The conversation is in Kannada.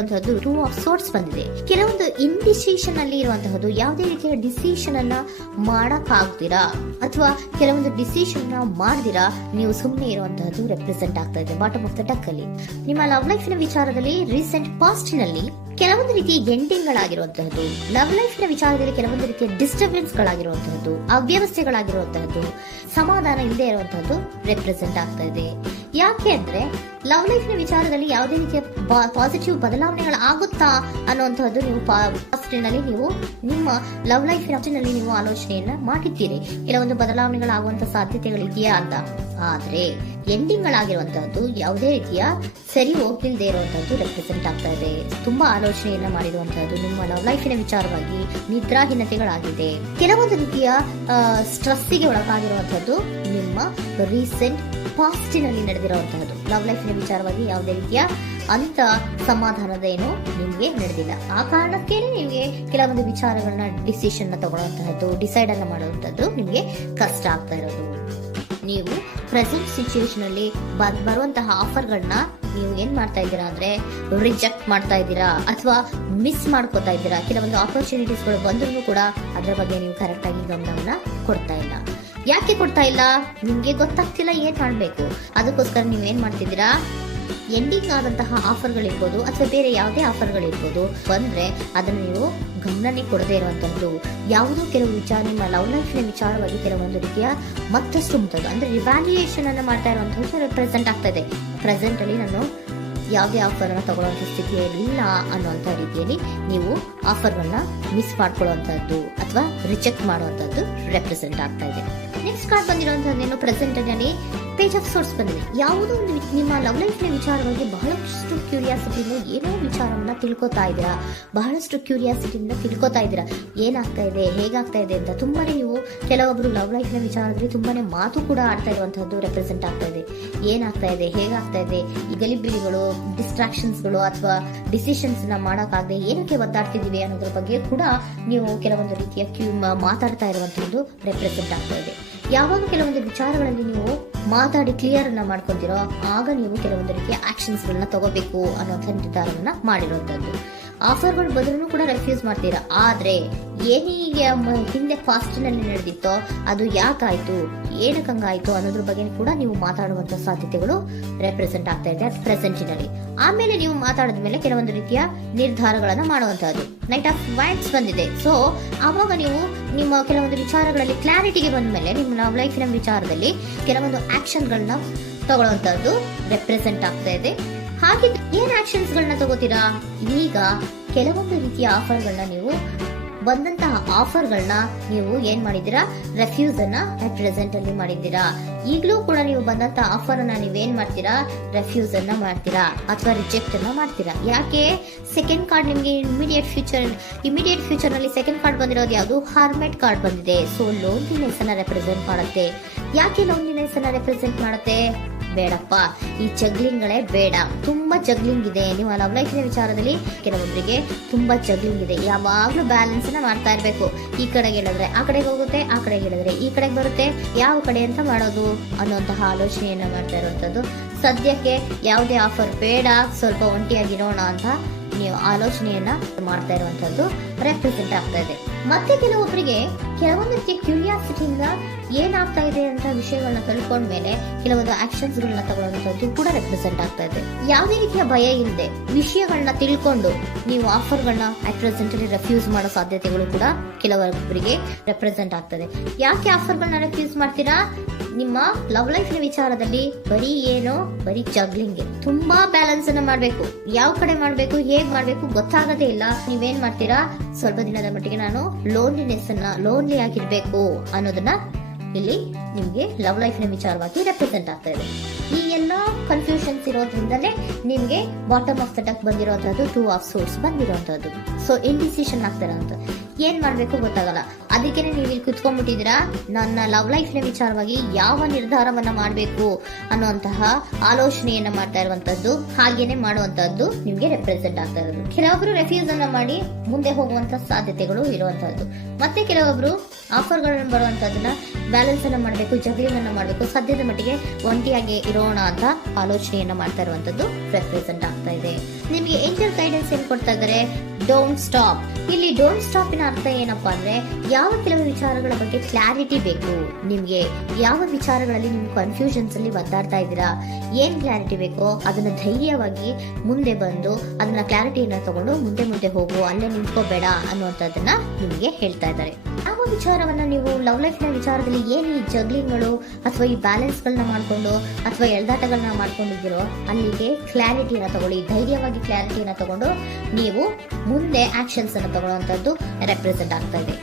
ಬಂದಿರುವಂತಹದ್ದು ಟೂ ಆಫ್ ಸೋರ್ಟ್ಸ್ ಬಂದಿದೆ. ಕೆಲವೊಂದು ಇಂಡಿಸಿಷನ್ ಅಲ್ಲಿ ಇರುವಂತಹದ್ದು, ಯಾವುದೇ ರೀತಿಯ ಡಿಸಿಷನ್ ಅನ್ನ ಮಾಡಕ್ ಆಗ್ದಿರಾ ಅಥವಾ ಕೆಲವೊಂದು ಡಿಸಿಷನ್ ನ ಮಾಡ್ದಿರಾ ನೀವು ಸುಮ್ಮನೆ ಇರುವಂತಹದ್ದು ರೆಪ್ರೆಸೆಂಟ್ ಆಗ್ತಾ ಇದೆ ಬಾಟಮ್ ಆಫ್ ದ ಡಕ್ ಅಲ್ಲಿ. ನಿಮ್ಮ ಲವ್ ಲೈಫ್ ನ ವಿಚಾರದಲ್ಲಿ ರೀಸೆಂಟ್ ಪಾಸ್ಟ್ ನಲ್ಲಿ ಕೆಲವೊಂದು ರೀತಿಯ ಎಂಡಿಂಗ್ ಗಳಾಗಿರುವಂತಹದ್ದು, ಲವ್ ಲೈಫ್ ನ ವಿಚಾರದಲ್ಲಿ ಕೆಲವೊಂದು ರೀತಿಯ ಡಿಸ್ಟರ್ಬೆನ್ಸ್ ಗಳಾಗಿರುವಂತಹದ್ದು, ಅವ್ಯವಸ್ಥೆಗಳಾಗಿರುವಂತಹದ್ದು, ಸಮಾಧಾನ ಇಲ್ಲದೆ ಇರುವಂತಹದ್ದು ರೆಪ್ರೆಸೆಂಟ್ ಆಗ್ತಾ ಇದೆ. ಯಾಕೆ ಅಂದ್ರೆ ಲವ್ ಲೈಫ್ ನ ವಿಚಾರದಲ್ಲಿ ಯಾವುದೇ ರೀತಿಯ ಪಾಸಿಟಿವ್ ಬದಲಾವಣೆಗಳಾಗುತ್ತಾ ಅನ್ನುವಂತಹದ್ದು ನೀವು ಪಾಸ್ಟ್ ನಲ್ಲಿ ನೀವು ನಿಮ್ಮ ಲವ್ ಲೈಫ್ ನಲ್ಲಿ ನೀವು ಆಲೋಚನೆಯನ್ನ ಮಾಡಿದ್ದೀರಿ. ಕೆಲವೊಂದು ಬದಲಾವಣೆಗಳಾಗುವಂತ ಸಾಧ್ಯತೆಗಳಿದೆಯಾ ಅಂತ. ಆದ್ರೆ ಎಂಡಿಂಗ್ ಗಳಾಗಿರುವಂತಹದ್ದು ಯಾವುದೇ ರೀತಿಯ ಸರಿ ಹೋಗಿಲ್ದೇ ಇರುವಂತಹದ್ದು ರೆಪ್ರೆಸೆಂಟ್ ಆಗ್ತಾ ಇದೆ. ತುಂಬಾ ಆಲೋಚನೆಯನ್ನ ಮಾಡಿರುವಂತಹದ್ದು ನಿಮ್ಮ ಲವ್ ಲೈಫಿನ ವಿಚಾರವಾಗಿ ನಿದ್ರಾಹೀನತೆಗಳಾಗಿದೆ. ಕೆಲವೊಂದು ರೀತಿಯ ಸ್ಟ್ರೆಸ್ಸಿಗೆ ಒಳಗಾಗಿರುವಂತಹದ್ದು ನಿಮ್ಮ ರೀಸೆಂಟ್ ಪಾಸ್ಟಿನಲ್ಲಿ ನಡೆದಿರುವಂತಹದ್ದು. ಲವ್ ಲೈಫಿನ ವಿಚಾರವಾಗಿ ಯಾವುದೇ ರೀತಿಯ ಅಂತ ಸಮಾಧಾನದ ಏನು ನಿಮ್ಗೆ ನಡೆದಿಲ್ಲ. ಆ ಕಾರಣಕ್ಕೇನೆ ನಿಮ್ಗೆ ಕೆಲವೊಂದು ವಿಚಾರಗಳನ್ನ ಡಿಸಿಷನ್ ತಗೊಳ್ಳುವಂತಹದ್ದು, ಡಿಸೈಡ್ ಅನ್ನ ಮಾಡುವಂತಹದ್ದು ನಿಮ್ಗೆ ಕಷ್ಟ ಆಗ್ತಾ ಇರೋದು. ನೀವು ಪ್ರೆಸೆಂಟ್ ಸಿಚುಯೇಷನ್ ಅಲ್ಲಿ ಬರುವಂತಹ ಆಫರ್ಗಳನ್ನ ನೀವು ಏನ್ ಮಾಡ್ತಾ ಇದ್ದೀರಾ ಅಂದ್ರೆ ರಿಜೆಕ್ಟ್ ಮಾಡ್ತಾ ಇದ್ದೀರಾ ಅಥವಾ ಮಿಸ್ ಮಾಡ್ಕೋತಾ ಇದ್ದೀರಾ. ಕೆಲವೊಂದು ಆಪರ್ಚುನಿಟೀಸ್ ಗಳು ಬಂದ್ರೂ ಕೂಡ ಅದರ ಬಗ್ಗೆ ನೀವು ಕರೆಕ್ಟ್ ಆಗಿ ಗಮನವನ್ನ ಕೊಡ್ತಾ ಇಲ್ಲ. ಯಾಕೆ ಕೊಡ್ತಾ ಇಲ್ಲ? ನಿಮ್ಗೆ ಗೊತ್ತಾಗ್ತಿಲ್ಲ ಏನ್ ಮಾಡ್ಬೇಕು. ಅದಕ್ಕೋಸ್ಕರ ನೀವ್ ಏನ್ ಮಾಡ್ತಿದ್ದೀರಾ, ಎಂಡಿಂಗ್ ಆದಂತಹ ಆಫರ್ಗಳಿರ್ಬೋದು ಅಥವಾ ಬೇರೆ ಯಾವುದೇ ಆಫರ್ಗಳಿರ್ಬೋದು ಬಂದ್ರೆ ಅದನ್ನ ನೀವು ಗಮನನೇ ಕೊಡದೇ ಇರುವಂತದ್ದು. ಯಾವುದೋ ಕೆಲವು ವಿಚಾರ ನಿಮ್ಮ ಲವ್ ಲೈಫ್ ನ ವಿಚಾರವಾಗಿ ಕೆಲವೊಂದು ರೀತಿಯ ಮತ್ತಷ್ಟು ಮುಟ್ಟೋದು ಅಂದ್ರೆ ರಿವ್ಯಾಲ್ಯೂಯೇಷನ್ ಅನ್ನ ಮಾಡ್ತಾ ಇರುವಂತದ್ದು ರೆಪ್ರೆಸೆಂಟ್ ಆಗ್ತಾ ಇದೆ. ಪ್ರೆಸೆಂಟ್ ಅಲ್ಲಿ ನಾನು ಯಾವುದೇ ಆಫರ್ ಅನ್ನ ತಗೊಳ್ಳುವಂತ ಸ್ಥಿತಿಯಲ್ಲಿ ಇಲ್ಲ ಅನ್ನುವಂತ ರೀತಿಯಲ್ಲಿ ನೀವು ಆಫರ್ಗಳನ್ನ ಮಿಸ್ ಮಾಡ್ಕೊಳ್ಳುವಂತದ್ದು ಅಥವಾ ರಿಜೆಕ್ಟ್ ಮಾಡುವಂತದ್ದು ರೆಪ್ರೆಸೆಂಟ್ ಆಗ್ತಾ ಇದೆ. ನೆಕ್ಸ್ಟ್ ಕಾರ್ಡ್ ಬಂದಿರುವಂತಹದ್ದೇನು, ಪ್ರೆಸೆಂಟ್ ನಲ್ಲಿ ಪೇಜ್ ಆಫ್ ಸೋರ್ಟ್ಸ್ ಬಂದಿದೆ. ಯಾವುದೋ ಒಂದು ನಿಮ್ಮ ಲವ್ ಲೈಫ್ ನ ವಿಚಾರವಾಗಿ ಬಹಳಷ್ಟು ಕ್ಯೂರಿಯಾಸಿಟಿಯಿಂದ ಏನೋ ವಿಚಾರವನ್ನ ತಿಳ್ಕೊತಾ ಇದ್ದೀರಾ, ಬಹಳಷ್ಟು ಕ್ಯೂರಿಯಾಸಿಟಿಯಿಂದ ತಿಳ್ಕೊತಾ ಇದ್ದೀರಾ ಏನಾಗ್ತಾ ಇದೆ, ಹೇಗಾಗ್ತಾ ಇದೆ ಅಂತ. ತುಂಬಾನೇ ನೀವು ಕೆಲವೊಬ್ರು ಲವ್ ಲೈಫ್ ನ ವಿಚಾರದಲ್ಲಿ ತುಂಬಾನೇ ಮಾತು ಕೂಡ ಆಡ್ತಾ ಇರುವಂತಹದ್ದು ರೆಪ್ರೆಸೆಂಟ್ ಆಗ್ತಾ ಇದೆ. ಏನಾಗ್ತಾ ಇದೆ, ಹೇಗಾಗ್ತಾ ಇದೆ, ಈ ಗಲಿಬಿಲಿಗಳು, ಡಿಸ್ಟ್ರಾಕ್ಷನ್ಸ್ ಗಳು ಅಥವಾ ಡಿಸಿಷನ್ಸ್ ನ ಮಾಡಕ್ಕಾಗದೆ ಏನಕ್ಕೆ ಒದ್ದಾಡ್ತಿದೀವಿ ಅನ್ನೋದ್ರ ಬಗ್ಗೆ ಕೂಡ ನೀವು ಕೆಲವೊಂದು ರೀತಿಯ ಮಾತಾಡ್ತಾ ಇರುವಂತಹದ್ದು ರೆಪ್ರೆಸೆಂಟ್ ಆಗ್ತಾ ಇದೆ. ಯಾವಾಗ ಕೆಲವೊಂದು ವಿಚಾರಗಳಲ್ಲಿ ನೀವು ಮಾತಾಡಿ ಕ್ಲಿಯರ್ ಅನ್ನ ಮಾಡ್ಕೊತಿರೋ ಆಗ ನೀವು ಕೆಲವೊಂದು ರೀತಿಯ ಆಕ್ಷನ್ಸ್ ಗಳನ್ನ ತಗೋಬೇಕು ಅನ್ನೋಂಥ ನಿರ್ಧಾರವನ್ನ ಮಾಡಿರುವಂತದ್ದು. ಆಫರ್ಗಳು ಬದಲು ಕೂಡ ರೆಫ್ಯೂಸ್ ಮಾಡ್ತೀರಾ. ಆದ್ರೆ ಏನೀಗ ಹಿಂದೆ ಫಾಸ್ಟ್ ನಲ್ಲಿ ನಡೆದಿತ್ತೋ ಅದು ಯಾಕಾಯ್ತು, ಏನಕ್ಕಂಗಾಯ್ತು ಅನ್ನೋದ್ರ ಬಗ್ಗೆ ಕೂಡ ನೀವು ಮಾತಾಡುವಂತ ಸಾಧ್ಯತೆಗಳು ರೆಪ್ರೆಸೆಂಟ್ ಆಗ್ತಾ ಇದೆ ಪ್ರೆಸೆಂಟಿನಲ್ಲಿ. ಆಮೇಲೆ ನೀವು ಮಾತಾಡಿದ ಮೇಲೆ ಕೆಲವೊಂದು ರೀತಿಯ ನಿರ್ಧಾರಗಳನ್ನ ಮಾಡುವಂತಹದ್ದು. ನೈಟ್ ಆಫ್ ವೈಟ್ಸ್ ಬಂದಿದೆ. ಸೊ ಆವಾಗ ನೀವು ನಿಮ್ಮ ಕೆಲವೊಂದು ವಿಚಾರಗಳಲ್ಲಿ ಕ್ಲಾರಿಟಿಗೆ ಬಂದ ಮೇಲೆ ನಿಮ್ಮ ಲವ್ ಲೈಫಿನ ವಿಚಾರದಲ್ಲಿ ಕೆಲವೊಂದು ಆಕ್ಷನ್ ಗಳನ್ನ ತಗೊಳ್ಳುವಂತಹದ್ದು ರೆಪ್ರೆಸೆಂಟ್ ಆಗ್ತಾ ಇದೆ. ಹಾಗೆ ಏನ್ ಆಕ್ಷನ್ಸ್ ಗಳನ್ನ ತಗೋತೀರಾ? ಈಗ ಕೆಲವೊಂದು ರೀತಿಯ ಆಫರ್ಗಳನ್ನ ನೀವು ಬಂದಂತಹ ಆಫರ್ಗಳನ್ನ ನೀವು ಏನ್ ಮಾಡಿದ್ದೀರಾ, ರೆಫ್ಯೂಸ್ ಅನ್ನ ಪ್ರೆಸೆಂಟ್ ಅಲ್ಲಿ ಮಾಡಿದ್ದೀರಾ. ಈಗಲೂ ಕೂಡ ನೀವು ಬಂದಂತಹ ಆಫರ್ ಅನ್ನ ನೀವೇನ್ ಮಾಡ್ತೀರಾ, ರೆಫ್ಯೂಸ್ ಅನ್ನ ಮಾಡ್ತೀರಾ ಅಥವಾ ರಿಜೆಕ್ಟ್ ಅನ್ನ ಮಾಡ್ತೀರಾ. ಯಾಕೆ? ಸೆಕೆಂಡ್ ಕಾರ್ಡ್ ನಿಮ್ಗೆ ಇಮಿಡಿಯೇಟ್ ಫ್ಯೂಚರ್ ನಲ್ಲಿ ಸೆಕೆಂಡ್ ಕಾರ್ಡ್ ಬಂದಿರೋದು ಯಾವುದು, ಹಾರ್ಮೆಟ್ ಕಾರ್ಡ್ ಬಂದಿದೆ. ಸೊ ಲೋನ್ಲಿನೆಸ್ ಅನ್ನ ರೆಪ್ರೆಸೆಂಟ್ ಮಾಡುತ್ತೆ. ಯಾಕೆ ಲೋನ್ಲಿನೆಸ್ ಅನ್ನ ರೆಪ್ರೆಸೆಂಟ್ ಮಾಡುತ್ತೆ? ಬೇಡಪ್ಪ, ಈ ಜಗ್ಲಿಂಗ್ಗಳೇ ಬೇಡ. ತುಂಬಾ ಜಗ್ಲಿಂಗ್ ಇದೆ ನಿಮ್ಮ ಲವ್ ಲೈಫ್ ವಿಚಾರದಲ್ಲಿ. ಕೆಲವೊಬ್ಬರಿಗೆ ತುಂಬಾ ಜಗ್ಲಿಂಗ್ ಇದೆ. ಯಾವಾಗ್ಲೂ ಬ್ಯಾಲೆನ್ಸ್ ನ ಮಾಡ್ತಾ ಇರ್ಬೇಕು. ಈ ಕಡೆಗೆ ಹೇಳಿದ್ರೆ ಆ ಕಡೆಗೆ ಹೋಗುತ್ತೆ, ಆ ಕಡೆಗೆ ಹೇಳಿದ್ರೆ ಈ ಕಡೆಗೆ ಬರುತ್ತೆ. ಯಾವ ಕಡೆ ಅಂತ ಮಾಡೋದು ಅನ್ನುವಂತಹ ಆಲೋಚನೆಯನ್ನ ಮಾಡ್ತಾ ಇರುವಂತದ್ದು. ಸದ್ಯಕ್ಕೆ ಯಾವುದೇ ಆಫರ್ ಬೇಡ, ಸ್ವಲ್ಪ ಒಂಟಿಯಾಗಿರೋಣ ಅಂತ ನೀವು ಆಲೋಚನೆಯನ್ನ ಮಾಡ್ತಾ ಇರುವಂತದ್ದು ರೆಪ್ರೆಸೆಂಟ್ ಆಗ್ತಾ ಇದೆ. ಮತ್ತೆ ಕೆಲವೊಬ್ಬರಿಗೆ ಕೆಲವೊಂದು ರೀತಿಯ ಕ್ಯೂರಿಯಾಸಿಟಿಯಿಂದ ಏನಾಗ್ತಾ ಇದೆ ಅಂತ ವಿಷಯಗಳನ್ನ ತಿಳ್ಕೊಂಡ್ಮೇಲೆ ಕೆಲವೊಂದು ಆಕ್ಷನ್ಸ್ ಗಳನ್ನ ತಗೊಳ್ಳುವಂತದ್ದು ಕೂಡ ರೆಪ್ರೆಸೆಂಟ್ ಆಗ್ತಾ ಇದೆ. ಯಾವುದೇ ರೀತಿಯ ಭಯ ಇಲ್ಲದೆ ವಿಷಯಗಳನ್ನ ತಿಳ್ಕೊಂಡು ನೀವು ಆಫರ್ಗಳನ್ನ ಅಟ್ ಪ್ರೆಸೆಂಟ್ ಅಲ್ಲಿ ರೆಫ್ಯೂಸ್ ಮಾಡೋ ಸಾಧ್ಯತೆಗಳು ಕೂಡ ಕೆಲವೊಬ್ಬರಿಗೆ ರೆಪ್ರೆಸೆಂಟ್ ಆಗ್ತದೆ. ಯಾಕೆ ಆಫರ್ಗಳನ್ನ ರೆಫ್ಯೂಸ್ ಮಾಡ್ತೀರಾ? ನಿಮ್ಮ ಲವ್ ಲೈಫ್ ವಿಚಾರದಲ್ಲಿ ಬರೀ ಜಗ್ಲಿಂಗ್, ತುಂಬಾ ಬ್ಯಾಲೆನ್ಸ್ ಅನ್ನ ಮಾಡ್ಬೇಕು. ಯಾವ ಕಡೆ ಮಾಡ್ಬೇಕು, ಹೇಗ್ ಮಾಡ್ಬೇಕು ಗೊತ್ತಾಗದೇ ಇಲ್ಲ. ನೀವೇನ್ ಮಾಡ್ತೀರಾ, ಸ್ವಲ್ಪ ದಿನದ ಮಟ್ಟಿಗೆ ನಾನು ಲೋನ್ಲಿ ಆಗಿರ್ಬೇಕು ಅನ್ನೋದನ್ನ ಇಲ್ಲಿ ನಿಮ್ಗೆ ಲವ್ ಲೈಫ್ ನ ವಿಚಾರವಾಗಿ ರೆಪ್ರೆಸೆಂಟ್ ಆಗ್ತಾ ಇದೆ. ಈ ಎಲ್ಲಾ ಕನ್ಫ್ಯೂಷನ್ಸ್ ಇರೋದ್ರಿಂದಲೇ ನಿಮ್ಗೆ ಬಾಟಮ್ ಆಫ್ ದ ಡಕ್ ಬಂದಿರುವಂತದ್ದು ಟೂ ಆಫ್ ಸೋರ್ಟ್ಸ್ ಬಂದಿರುವಂತದ್ದು. ಸೊ ಇಂಡಿಸಿಷನ್ ಆಗ್ತಾ ಇರೋಂಥದ್ದು. ಏನ್ ಮಾಡ್ಬೇಕು ಗೊತ್ತಾಗಲ್ಲ. ಅದಕ್ಕೆ ನೀವು ಇಲ್ಲಿ ಕುತ್ಕೊಂಡ್ಬಿಟ್ಟಿದ್ದೀರಾ, ನನ್ನ ಲವ್ ಲೈಫ್ ನ ವಿಚಾರವಾಗಿ ಯಾವ ನಿರ್ಧಾರವನ್ನ ಮಾಡಬೇಕು ಅನ್ನುವಂತಹ ಆಲೋಚನೆಯನ್ನ ಮಾಡ್ತಾ ಇರುವಂತದ್ದು, ಹಾಗೇನೆ ಮಾಡುವಂತದ್ದು ನಿಮ್ಗೆ ರೆಪ್ರೆಸೆಂಟ್ ಆಗ್ತಾ ಇರೋದು. ಕೆಲವೊಬ್ರು ರೆಫ್ಯೂಸ್ ಅನ್ನ ಮಾಡಿ ಮುಂದೆ ಹೋಗುವಂತ ಸಾಧ್ಯತೆಗಳು ಇರುವಂತದ್ದು, ಮತ್ತೆ ಕೆಲವೊಬ್ರು ಆಫರ್ಗಳನ್ನ ಬರುವಂತದನ್ನ ಬ್ಯಾಲೆನ್ಸ್ ಅನ್ನ ಮಾಡಬೇಕು, ಜಗ್ಲಿಂಗ್ ಅನ್ನ ಮಾಡಬೇಕು, ಸದ್ಯದ ಮಟ್ಟಿಗೆ ಒಂಟಿಯಾಗಿ ಇರೋಣ ಅಂತ ಆಲೋಚನೆಯನ್ನ ಮಾಡ್ತಾ ಇರುವಂತದ್ದು ರೆಪ್ರೆಸೆಂಟ್ ಆಗ್ತಾ ಇದೆ. ನಿಮಗೆ ಏಂಜಲ್ ಗೈಡೆನ್ಸ್ ಏನ್ ಕೊಡ್ತಾ ಇದ್ದಾರೆ, ಡೋಂಟ್ ಸ್ಟಾಪ್. ಇಲ್ಲಿ ಡೋಂಟ್ ಸ್ಟಾಪ್ ನ ಅರ್ಥ ಏನಪ್ಪಾ ಅಂದ್ರೆ, ಯಾವ ಕೆಲವು ವಿಚಾರಗಳ ಬಗ್ಗೆ ಕ್ಲಾರಿಟಿ ಬೇಕು ನಿಮ್ಗೆ, ಯಾವ ವಿಚಾರಗಳಲ್ಲಿ ನಿಮ್ ಕನ್ಫ್ಯೂಷನ್ಸ್ ಅಲ್ಲಿ ಒದ್ದಾಡ್ತಾ ಇದ್ದೀರಾ, ಏನ್ ಕ್ಲಾರಿಟಿ ಬೇಕೋ ಅದನ್ನ ಧೈರ್ಯವಾಗಿ ಮುಂದೆ ಬಂದು ಅದನ್ನ ಕ್ಲಾರಿಟಿಯನ್ನ ತಗೊಂಡು ಮುಂದೆ ಹೋಗು, ಅಲ್ಲೇ ನಿಂತ್ಕೋಬೇಡ ಅನ್ನುವಂಥದ್ದನ್ನ ನಿಮ್ಗೆ ಹೇಳ್ತಾ ಇದ್ದಾರೆ. ಯಾವ ವಿಚಾರವನ್ನ ನೀವು ಲವ್ ಲೈಫ್ ನ ವಿಚಾರದಲ್ಲಿ ಏನ್ ಈ ಜಗ್ಲಿಂಗ್ಗಳು ಅಥವಾ ಈ ಬ್ಯಾಲೆನ್ಸ್ ಗಳನ್ನ ಮಾಡ್ಕೊಂಡು ಅಥವಾ ಎಳ್ದಾಟಗಳನ್ನ ಮಾಡ್ಕೊಂಡಿದ್ದೀರೋ ಅಲ್ಲಿಗೆ ಕ್ಲಾರಿಟಿಯನ್ನ ತಗೊಳ್ಳಿ, ಧೈರ್ಯವಾಗಿ ಕ್ಲಾರಿಟಿಯನ್ನ ತಗೊಂಡು ನೀವು ಮುಂದೆ ಆಕ್ಷನ್ಸ್ ಅನ್ನು ತಗೊಳ್ಳುವಂತದ್ದು ರೆಪ್ರೆಸೆಂಟ್ ಆಗ್ತಾ ಇದೆ.